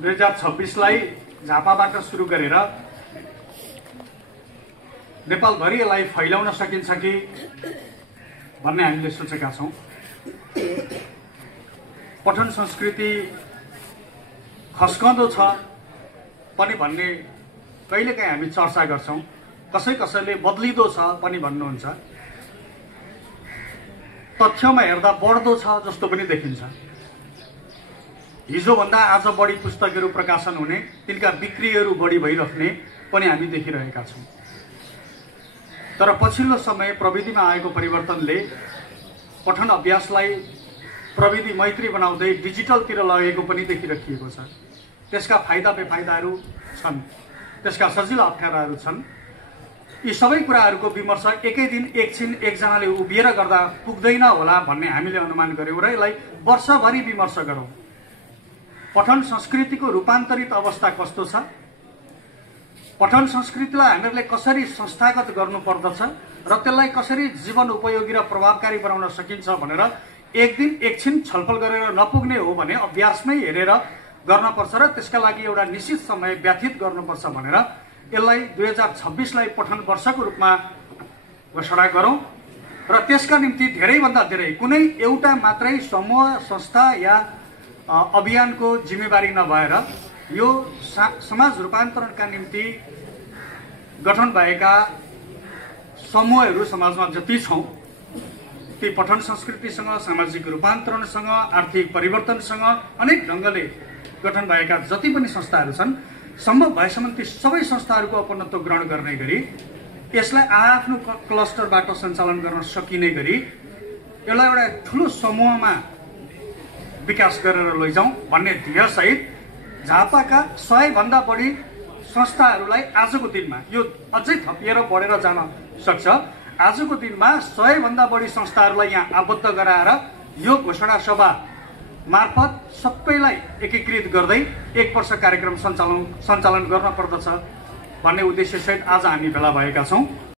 2026लाई झापाबाट सुरु गरेर नेपालभरि यसलाई फैलाउन सकिन्छ कि भन्ने हामीले सोचेका छौं। पठन संस्कृति खस्कँदो छ पनि भन्ने कहिलेकाहीँ हामी चर्चा गर्छौं। कसैले बदलिदो छ पनि भन्नुहुन्छ। तथ्यमा हेर्दा बढ्दो छ जस्तो पनि देखिन्छ। हिजोभन्दा आज बढी पुस्तकहरू प्रकाशन हुने, तिनका बिक्रीहरू बढी भइरहने पनि हामी देखिरहेका छौं। तर पछिल्लो समय प्रविधिमा आएको परिवर्तनले पठन अभ्यासलाई प्रविधि मैत्री बनाउँदै डिजिटलतिर लगेको पनि देखिराखिएको छ। त्यसका फाइदा बेफाइदाहरू छन्, त्यसका सजिला अप्ठ्याराहरू छन्। यी सबै कुराहरूको विमर्श एकै दिन एकछिन एकजनाले उभिएर गर्दा पुग्दैन होला भन्ने हामीले अनुमान गर्यौं र यसलाई वर्षभरि विमर्श गरौं। पठन संस्कृतिको रूपान्तरित अवस्था कस्तो छ, पठन संस्कृतिलाई हामीहरूले कसरी संस्थागत गर्नुपर्दछ र त्यसलाई कसरी जीवन उपयोगी र प्रभावकारी बनाउन सकिन्छ भनेर एक दिन एकछिन छलफल गरेर नपुग्ने हो भने अभ्यासमै हेरेर गर्नुपर्छ र त्यसका लागि एउटा निश्चित समय व्यतीत गर्नुपर्छ भनेर यसलाई 2026लाई पठन वर्षको रूपमा घोषणा गरौं र त्यसका निम्ति धेरैभन्दा धेरै कुनै एउटा मात्रै समूह, संस्था या अभियानको जिम्मेवारी नभएर यो समाज रूपान्तरणका निम्ति गठन भएका समूहहरू समाजमा जति छौं ती पठन संस्कृतिसँग, सामाजिक रूपान्तरणसँग, आर्थिक परिवर्तनसँग अनेक ढंगले गठन भएका जति पनि संस्थाहरू छन्, सम्भव भएसम्म ती सबै संस्थाहरूको अपनत्व ग्रहण गर्ने गरी यसलाई आफ्नो क्लस्टरबाट सञ्चालन गर्न सकिने गरी यसलाई एउटा ठूलो समूहमा विकास गरेर लैजाउँ भन्ने ध्येयसहित झापाका 100 भन्दा बढी संस्थाहरूलाई आजको दिनमा यो अझै थपिएर बढेर जान सक्छ। आजको दिनमा 100 भन्दा बढी संस्थाहरूलाई यहाँ आबद्ध गराएर यो घोषणा सभा मार्फत सबैलाई एकीकृत गर्दै एक वर्ष कार्यक्रम सञ्चालन गर्न पर्दछ भन्ने उद्देश्यसहित आज हामी भेला भएका छौं।